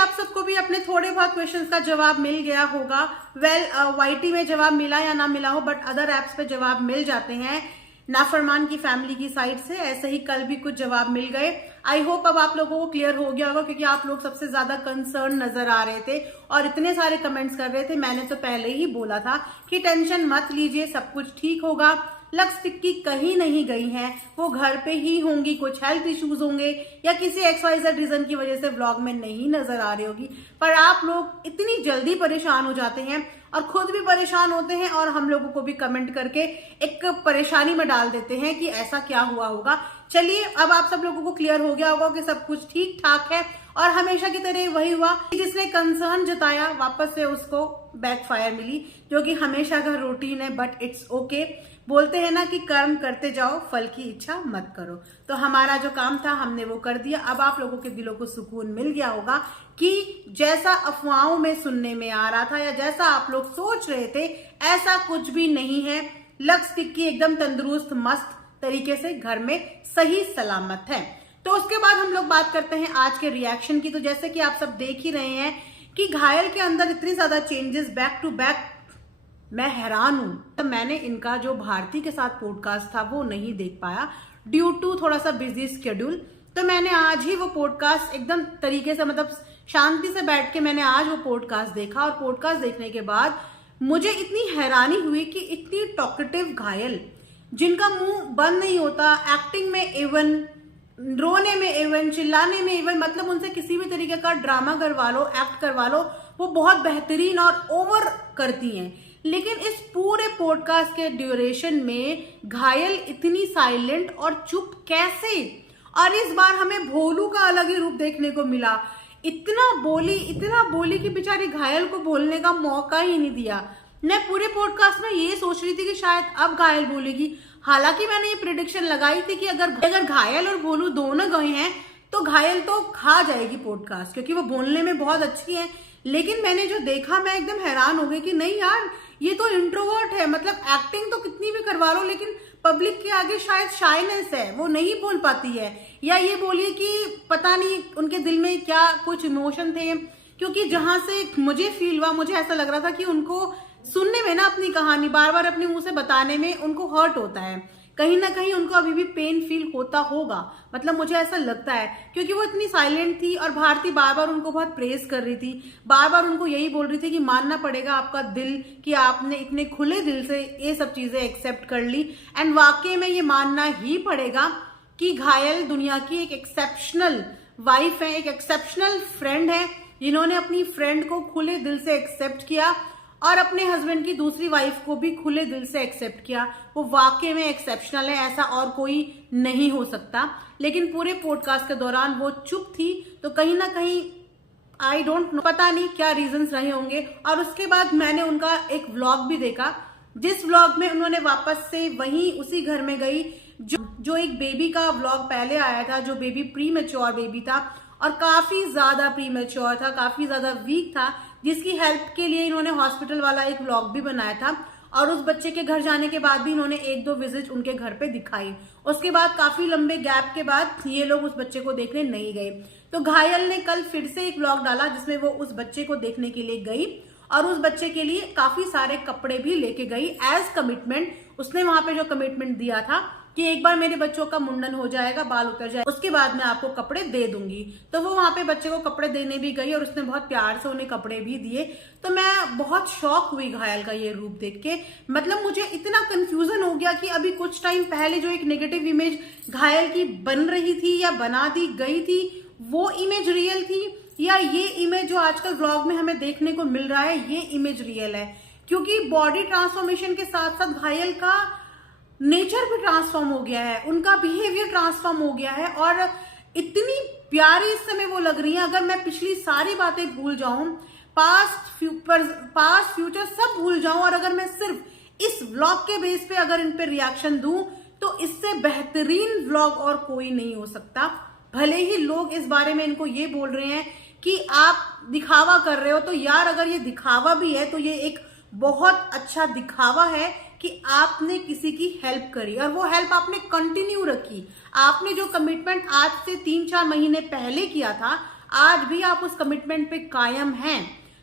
आप सबको भी अपने थोड़े बहुत क्वेश्चंस का जवाब मिल गया होगा। वाईटी में जवाब मिला या ना मिला हो, बट अदर एप्स पे जवाब मिल जाते हैं नाफरमान की फैमिली की साइड से। ऐसे ही कल भी कुछ जवाब मिल गए। आई होप अब आप लोगों को क्लियर हो गया होगा, क्योंकि आप लोग सबसे ज्यादा कंसर्न नजर आ रहे थे और इतने सारे कमेंट्स कर रहे थे। मैंने तो पहले ही बोला था कि टेंशन मत लीजिए, सब कुछ ठीक होगा। लक्स टिक्की कहीं नहीं गई हैं, वो घर पे ही होंगी। कुछ हेल्थ इश्यूज होंगे या किसी XYZ रीजन की वजह से व्लॉग में नहीं नजर आ रही होगी, पर आप लोग इतनी जल्दी परेशान हो जाते हैं और खुद भी परेशान होते हैं और हम लोगों को भी कमेंट करके एक परेशानी में डाल देते हैं कि ऐसा क्या हुआ होगा। चलिए, अब आप सब लोगों को क्लियर हो गया होगा कि सब कुछ ठीक ठाक है और हमेशा की तरह वही हुआ। जिसने कंसर्न जताया वापस से उसको बैकफायर मिली, जो कि हमेशा का रूटीन है, बट इट्स ओके। बोलते हैं ना कि कर्म करते जाओ, फल की इच्छा मत करो। तो हमारा जो काम था हमने वो कर दिया। अब आप लोगों के दिलों को सुकून मिल गया होगा कि जैसा अफवाहों में सुनने में आ रहा था या जैसा आप लोग सोच रहे थे, ऐसा कुछ भी नहीं है। लक्स टिक्की एकदम तंदुरुस्त मस्त तरीके से घर में सही सलामत है। तो उसके बाद हम लोग बात करते हैं आज के रिएक्शन की। तो जैसे कि आप सब देख ही रहे हैं कि घायल के अंदर इतनी ज्यादा चेंजेस बैक टू बैक, मैं हैरान हूं। तो मैंने इनका जो भारती के साथ पॉडकास्ट था वो नहीं देख पाया ड्यू टू थोड़ा सा बिजी स्केड्यूल। तो मैंने आज ही वो पॉडकास्ट एकदम तरीके से, मतलब शांति से बैठ के मैंने आज वो पॉडकास्ट देखा। और पॉडकास्ट देखने के बाद मुझे इतनी हैरानी हुई कि इतनी टॉकेटिव घायल, जिनका मुंह बंद नहीं होता, एक्टिंग में इवन, रोने में इवन, चिल्लाने में इवन, मतलब उनसे किसी भी तरीके का ड्रामा करवा लो, एक्ट करवा लो, वो बहुत बेहतरीन और ओवर करती हैं। लेकिन इस पूरे पॉडकास्ट के ड्यूरेशन में घायल इतनी साइलेंट और चुप कैसे? और इस बार हमें भोलू का अलग ही रूप देखने को मिला। इतना बोली कि बेचारी घायल को बोलने का मौका ही नहीं दिया। मैं पूरे पॉडकास्ट में ये सोच रही थी कि शायद अब घायल बोलेगी। हालांकि मैंने ये प्रेडिक्शन लगाई थी कि अगर घायल और भोलू दोनों गए हैं तो घायल तो खा जाएगी पॉडकास्ट, क्योंकि वो बोलने में बहुत अच्छी है। लेकिन मैंने जो देखा, मैं एकदम हैरान हो गई कि नहीं यार, ये तो इंट्रोवर्ट है। मतलब एक्टिंग तो कितनी भी करवा लो, लेकिन पब्लिक के आगे शायद शाइनेस है, वो नहीं बोल पाती है। या ये बोलिए कि पता नहीं उनके दिल में क्या कुछ इमोशन थे, क्योंकि जहां से मुझे फील हुआ, मुझे ऐसा लग रहा था कि उनको सुनने में ना, अपनी कहानी बार बार अपने मुंह से बताने में उनको हर्ट होता है। कहीं ना कहीं उनको अभी भी पेन फील होता होगा, मतलब मुझे ऐसा लगता है, क्योंकि वो इतनी साइलेंट थी और भारती बार बार उनको बहुत प्रेज कर रही थी, बार बार उनको यही बोल रही थी कि मानना पड़ेगा आपका दिल, कि आपने इतने खुले दिल से ये सब चीजें एक्सेप्ट कर ली। एंड वाकई में ये मानना ही पड़ेगा कि घायल दुनिया की एक एक्सेप्शनल वाइफ है, एक एक्सेप्शनल फ्रेंड है, जिन्होंने अपनी फ्रेंड को खुले दिल से एक्सेप्ट किया और अपने हस्बैंड की दूसरी वाइफ को भी खुले दिल से एक्सेप्ट किया। वो वाकई में एक्सेप्शनल है, ऐसा और कोई नहीं हो सकता। लेकिन पूरे पॉडकास्ट के दौरान वो चुप थी, तो कहीं ना कहीं आई डोंट नो, पता नहीं क्या रीजंस रहे होंगे। और उसके बाद मैंने उनका एक व्लॉग भी देखा, जिस व्लॉग में उन्होंने वापस से वहीं उसी घर में गई जो एक बेबी का व्लॉग पहले आया था, जो बेबी प्री मैच्योर बेबी था और काफी ज्यादा प्री मैच्योर था, काफी ज्यादा वीक था, जिसकी हेल्प के लिए इन्होंने हॉस्पिटल वाला एक व्लॉग भी बनाया था। और उस बच्चे के घर जाने के बाद भी इन्होंने 1-2 विजिट उनके घर पे दिखाई। उसके बाद काफी लंबे गैप के बाद ये लोग उस बच्चे को देखने नहीं गए। तो घायल ने कल फिर से एक व्लॉग डाला जिसमें वो उस बच्चे को देखने के लिए गई और उस बच्चे के लिए काफी सारे कपड़े भी लेके गई एज कमिटमेंट। उसने वहां पे जो कमिटमेंट दिया था कि एक बार मेरे बच्चों का मुंडन हो जाएगा, बाल उतर जाए, उसके बाद मैं आपको कपड़े दे दूंगी। तो वो वहां पे बच्चे को कपड़े देने भी गई और उसने बहुत प्यार से उन्हें कपड़े भी दिए। तो मैं बहुत शॉक हुई घायल का ये रूप देख के। मतलब मुझे इतना कंफ्यूजन हो गया कि अभी कुछ टाइम पहले जो एक नेगेटिव इमेज घायल की बन रही थी या बना दी गई थी, वो इमेज रियल थी या ये इमेज जो आजकल व्लॉग में हमें देखने को मिल रहा है, ये इमेज रियल है। क्योंकि बॉडी ट्रांसफॉर्मेशन के साथ साथ घायल का नेचर भी ट्रांसफॉर्म हो गया है, उनका बिहेवियर ट्रांसफॉर्म हो गया है और इतनी प्यारी इस समय वो लग रही है। अगर मैं पिछली सारी बातें भूल जाऊं, पास्ट फ्यूचर सब भूल जाऊं और अगर मैं सिर्फ इस व्लॉग के बेस पे अगर इन पे रिएक्शन दूं, तो इससे बेहतरीन व्लॉग और कोई नहीं हो सकता। भले ही लोग इस बारे में इनको ये बोल रहे हैं कि आप दिखावा कर रहे हो, तो यार अगर ये दिखावा भी है तो ये एक बहुत अच्छा दिखावा है कि आपने किसी की हेल्प करी और वो हेल्प आपने कंटिन्यू रखी। आपने जो कमिटमेंट आज से 3-4 महीने पहले किया था, आज भी आप उस कमिटमेंट पे कायम हैं,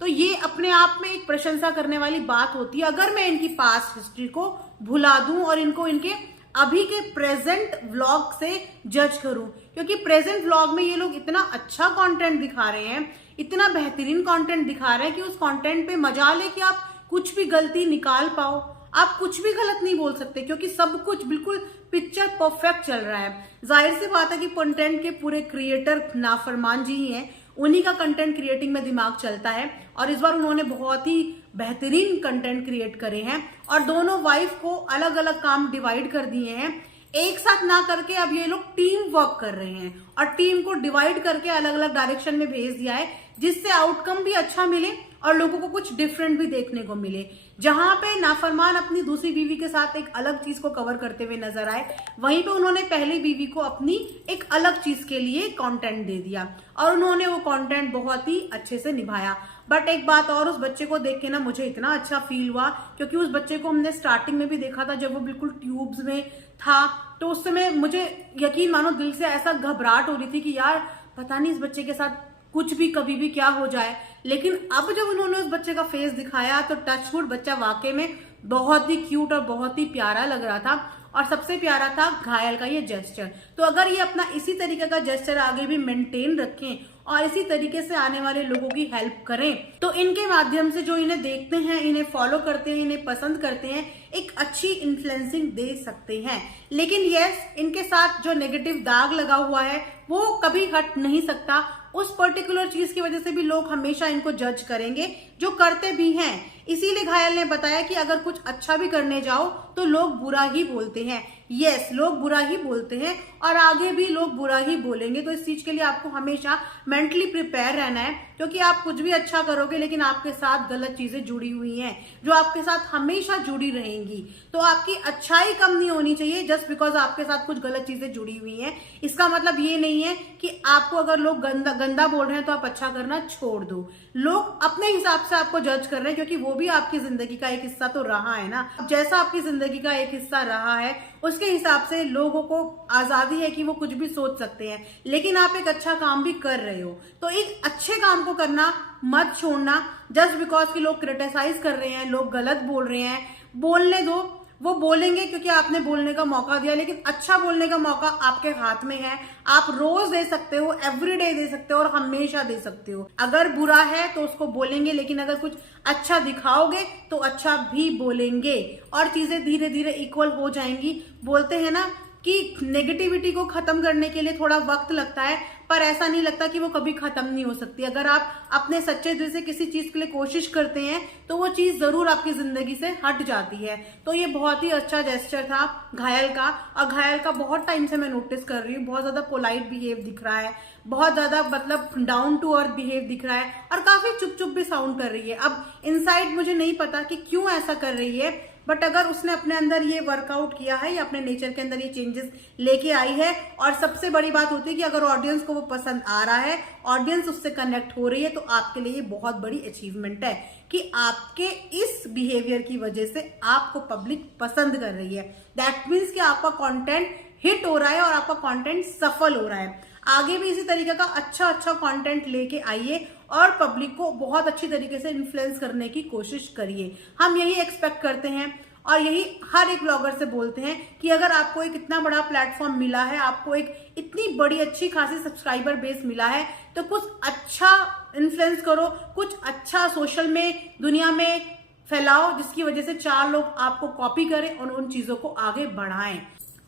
तो ये अपने आप में एक प्रशंसा करने वाली बात होती है। अगर मैं इनकी पास्ट हिस्ट्री को भुला दूं और इनको इनके अभी के प्रेजेंट व्लॉग से जज करूं, क्योंकि प्रेजेंट व्लॉग में ये लोग इतना अच्छा कंटेंट दिखा रहे हैं, इतना बेहतरीन कंटेंट दिखा रहे हैं कि उस कंटेंट पे मजाल है कि आप कुछ भी गलती निकाल पाओ, आप कुछ भी गलत नहीं बोल सकते, क्योंकि सब कुछ बिल्कुल पिक्चर परफेक्ट चल रहा है। जाहिर सी बात है कि कंटेंट के पूरे क्रिएटर नाफरमान जी ही हैं, उन्हीं का कंटेंट क्रिएटिंग में दिमाग चलता है, और इस बार उन्होंने बहुत ही बेहतरीन कंटेंट क्रिएट करे हैं और दोनों वाइफ को अलग अलग काम डिवाइड कर दिए हैं। एक साथ ना करके अब ये लोग टीम वर्क कर रहे हैं और टीम को डिवाइड करके अलग अलग डायरेक्शन में भेज दिया है, जिससे आउटकम भी अच्छा मिले और लोगों को कुछ डिफरेंट भी देखने को मिले। जहां पे नाफरमान अपनी दूसरी बीवी के साथ एक अलग चीज को कवर करते हुए नजर आए, वहीं पे उन्होंने पहली बीवी को अपनी एक अलग चीज के लिए कंटेंट दे दिया और उन्होंने वो कंटेंट बहुत ही अच्छे से निभाया। बट एक बात और, उस बच्चे को देख के ना मुझे इतना अच्छा फील हुआ, क्योंकि उस बच्चे को हमने स्टार्टिंग में भी देखा था जब वो बिल्कुल ट्यूब्स में था, तो उस समय मुझे यकीन मानो दिल से ऐसा घबराहट हो रही थी कि यार पता नहीं इस बच्चे के साथ कुछ भी कभी भी क्या हो जाए। लेकिन अब जब उन्होंने उस बच्चे का फेस दिखाया तो टचवुड बच्चा वाकई में बहुत ही क्यूट और बहुत ही प्यारा लग रहा था, और सबसे प्यारा था घायल का ये जेस्चर। तो अगर ये अपना इसी तरीके का जेस्चर आगे भी मेंटेन रखें और इसी तरीके से आने वाले लोगों की हेल्प करें, तो इनके माध्यम से जो इन्हें देखते हैं, इन्हें फॉलो करते हैं, इन्हें पसंद करते हैं, एक अच्छी इन्फ्लुएंसिंग दे सकते हैं। लेकिन यस, इनके साथ जो नेगेटिव दाग लगा हुआ है वो कभी हट नहीं सकता। उस पर्टिकुलर चीज की वजह से भी लोग हमेशा इनको जज करेंगे, जो करते भी हैं। इसीलिए घायल ने बताया कि अगर कुछ अच्छा भी करने जाओ तो लोग बुरा ही बोलते हैं। यस, लोग बुरा ही बोलते हैं और आगे भी लोग बुरा ही बोलेंगे। तो इस चीज के लिए आपको हमेशा मेंटली प्रिपेयर रहना है, क्योंकि आप कुछ भी अच्छा करोगे लेकिन आपके साथ गलत चीजें जुड़ी हुई हैं जो आपके साथ हमेशा जुड़ी रहेंगी। तो आपकी अच्छाई कम नहीं होनी चाहिए जस्ट बिकॉज आपके साथ कुछ गलत चीजें जुड़ी हुई हैं। इसका मतलब ये नहीं है कि आपको अगर लोग गंदा बोल रहे हैं तो आप अच्छा करना छोड़ दो। लोग अपने हिसाब से आपको जज कर रहे हैं, क्योंकि वो भी आपकी जिंदगी का एक हिस्सा तो रहा है ना। जैसा आपकी जिंदगी का एक हिस्सा रहा है उसके हिसाब से लोगों को आजादी है कि वो कुछ भी सोच सकते हैं, लेकिन आप एक अच्छा काम भी कर रहे हो तो एक अच्छे काम को करना मत छोड़ना। जस्ट बिकॉज कि लोग क्रिटिसाइज कर रहे हैं, लोग गलत बोल रहे हैं, बोलने दो। वो बोलेंगे क्योंकि आपने बोलने का मौका दिया, लेकिन अच्छा बोलने का मौका आपके हाथ में है। आप रोज दे सकते हो, एवरीडे दे सकते हो और हमेशा दे सकते हो। अगर बुरा है तो उसको बोलेंगे, लेकिन अगर कुछ अच्छा दिखाओगे तो अच्छा भी बोलेंगे और चीजें धीरे धीरे इक्वल हो जाएंगी। बोलते हैं ना कि नेगेटिविटी को खत्म करने के लिए थोड़ा वक्त लगता है, पर ऐसा नहीं लगता कि वो कभी खत्म नहीं हो सकती। अगर आप अपने सच्चे दिल से किसी चीज के लिए कोशिश करते हैं तो वो चीज जरूर आपकी जिंदगी से हट जाती है। तो ये बहुत ही अच्छा जेस्चर था घायल का, और घायल का बहुत टाइम से मैं नोटिस कर रही हूँ, बहुत ज्यादा पोलाइट बिहेव दिख रहा है, बहुत ज्यादा मतलब डाउन टू अर्थ बिहेव दिख रहा है और काफी चुप चुप भी साउंड कर रही है। अब इनसाइड मुझे नहीं पता कि क्यों ऐसा कर रही है, बट अगर उसने अपने अंदर ये वर्कआउट किया है या अपने नेचर के अंदर ये चेंजेस लेके आई है, और सबसे बड़ी बात होती है कि अगर ऑडियंस को वो पसंद आ रहा है, ऑडियंस उससे कनेक्ट हो रही है, तो आपके लिए ये बहुत बड़ी अचीवमेंट है कि आपके इस बिहेवियर की वजह से आपको पब्लिक पसंद कर रही है। दैट मीन्स कि आपका कंटेंट हिट हो रहा है और आपका कंटेंट सफल हो रहा है। आगे भी इसी तरीके का अच्छा कंटेंट लेके आइए और पब्लिक को बहुत अच्छी तरीके से इन्फ्लुएंस करने की कोशिश करिए। हम यही एक्सपेक्ट करते हैं और यही हर एक ब्लॉगर से बोलते हैं कि अगर आपको एक इतना बड़ा प्लेटफॉर्म मिला है, आपको एक इतनी बड़ी अच्छी खासी सब्सक्राइबर बेस मिला है, तो कुछ अच्छा इन्फ्लुएंस करो, कुछ अच्छा सोशल में दुनिया में फैलाओ, जिसकी वजह से 4 लोग आपको कॉपी करें और उन चीजों को आगे बढ़ाएं।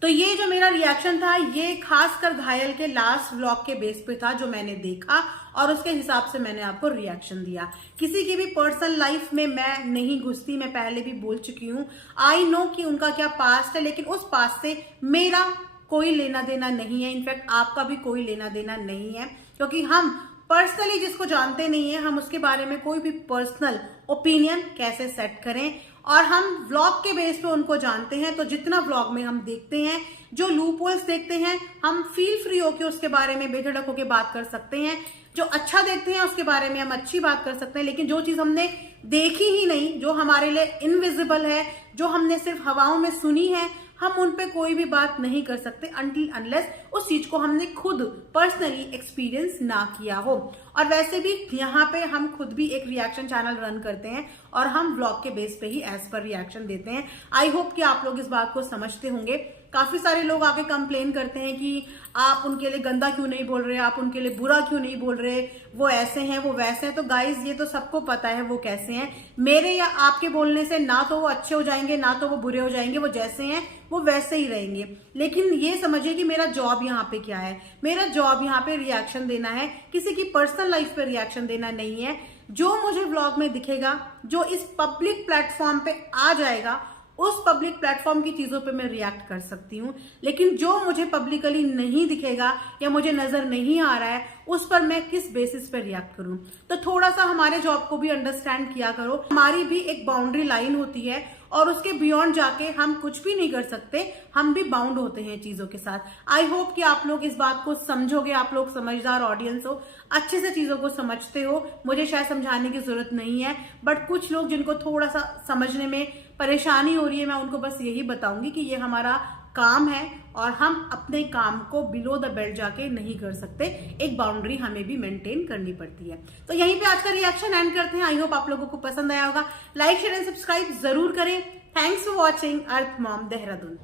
तो ये जो मेरा रिएक्शन था ये खासकर घायल के लास्ट व्लॉग के बेस पे था जो मैंने देखा, और उसके हिसाब से मैंने आपको रिएक्शन दिया। किसी की भी पर्सनल लाइफ में मैं नहीं घुसती, मैं पहले भी बोल चुकी हूँ। आई नो कि उनका क्या पास्ट है, लेकिन उस पास्ट से मेरा कोई लेना देना नहीं है। इनफैक्ट आपका भी कोई लेना देना नहीं है, क्योंकि हम पर्सनली जिसको जानते नहीं है हम उसके बारे में कोई भी पर्सनल ओपिनियन कैसे सेट करें। और हम व्लॉग के बेस पे उनको जानते हैं, तो जितना व्लॉग में हम देखते हैं, जो लूप होल्स देखते हैं, हम फील फ्री होकर उसके बारे में बेझिझक होकर बात कर सकते हैं। जो अच्छा देखते हैं उसके बारे में हम अच्छी बात कर सकते हैं, लेकिन जो चीज हमने देखी ही नहीं, जो हमारे लिए इनविजिबल है, जो हमने सिर्फ हवाओं में सुनी है, हम उन पे कोई भी बात नहीं कर सकते अनटिल अनलेस उस चीज को हमने खुद पर्सनली एक्सपीरियंस ना किया हो। और वैसे भी यहाँ पे हम खुद भी एक रिएक्शन चैनल रन करते हैं और हम व्लॉग के बेस पे ही एज पर रिएक्शन देते हैं। आई होप कि आप लोग इस बात को समझते होंगे। काफी सारे लोग आके कंप्लेन करते हैं कि आप उनके लिए गंदा क्यों नहीं बोल रहे, आप उनके लिए बुरा क्यों नहीं बोल रहे, वो ऐसे हैं वो वैसे हैं। तो गाइज ये तो सबको पता है वो कैसे हैं। मेरे या आपके बोलने से ना तो वो अच्छे हो जाएंगे ना तो वो बुरे हो जाएंगे, वो जैसे हैं वो वैसे ही रहेंगे। लेकिन ये समझिए कि मेरा जॉब यहाँ पे क्या है, मेरा जॉब यहाँ पे रिएक्शन देना है, किसी की पर्सनल लाइफ पे रिएक्शन देना नहीं है। जो मुझे व्लॉग में दिखेगा, जो इस पब्लिक प्लेटफॉर्म पे आ जाएगा, उस पब्लिक प्लेटफॉर्म की चीजों पे मैं रिएक्ट कर सकती हूँ। लेकिन जो मुझे पब्लिकली नहीं दिखेगा या मुझे नजर नहीं आ रहा है, उस पर मैं किस बेसिस पे रिएक्ट करूं। तो थोड़ा सा हमारे जॉब को भी अंडरस्टैंड किया करो। हमारी भी एक बाउंड्री लाइन होती है और उसके बियॉन्ड जाके हम कुछ भी नहीं कर सकते, हम भी बाउंड होते हैं चीजों के साथ। आई होप कि आप लोग इस बात को समझोगे, आप लोग समझदार ऑडियंस हो, अच्छे से चीजों को समझते हो। मुझे शायद समझाने की जरूरत नहीं है, बट कुछ लोग जिनको थोड़ा सा समझने में परेशानी हो रही है, मैं उनको बस यही बताऊंगी कि ये हमारा काम है और हम अपने काम को बिलो द बेल्ट जाके नहीं कर सकते। एक बाउंड्री हमें भी मेंटेन करनी पड़ती है। तो यहीं पे आज का रिएक्शन एंड करते हैं। आई होप आप लोगों को पसंद आया होगा। लाइक शेयर एंड सब्सक्राइब जरूर करें। Thanks for watching earth mom Dehradun.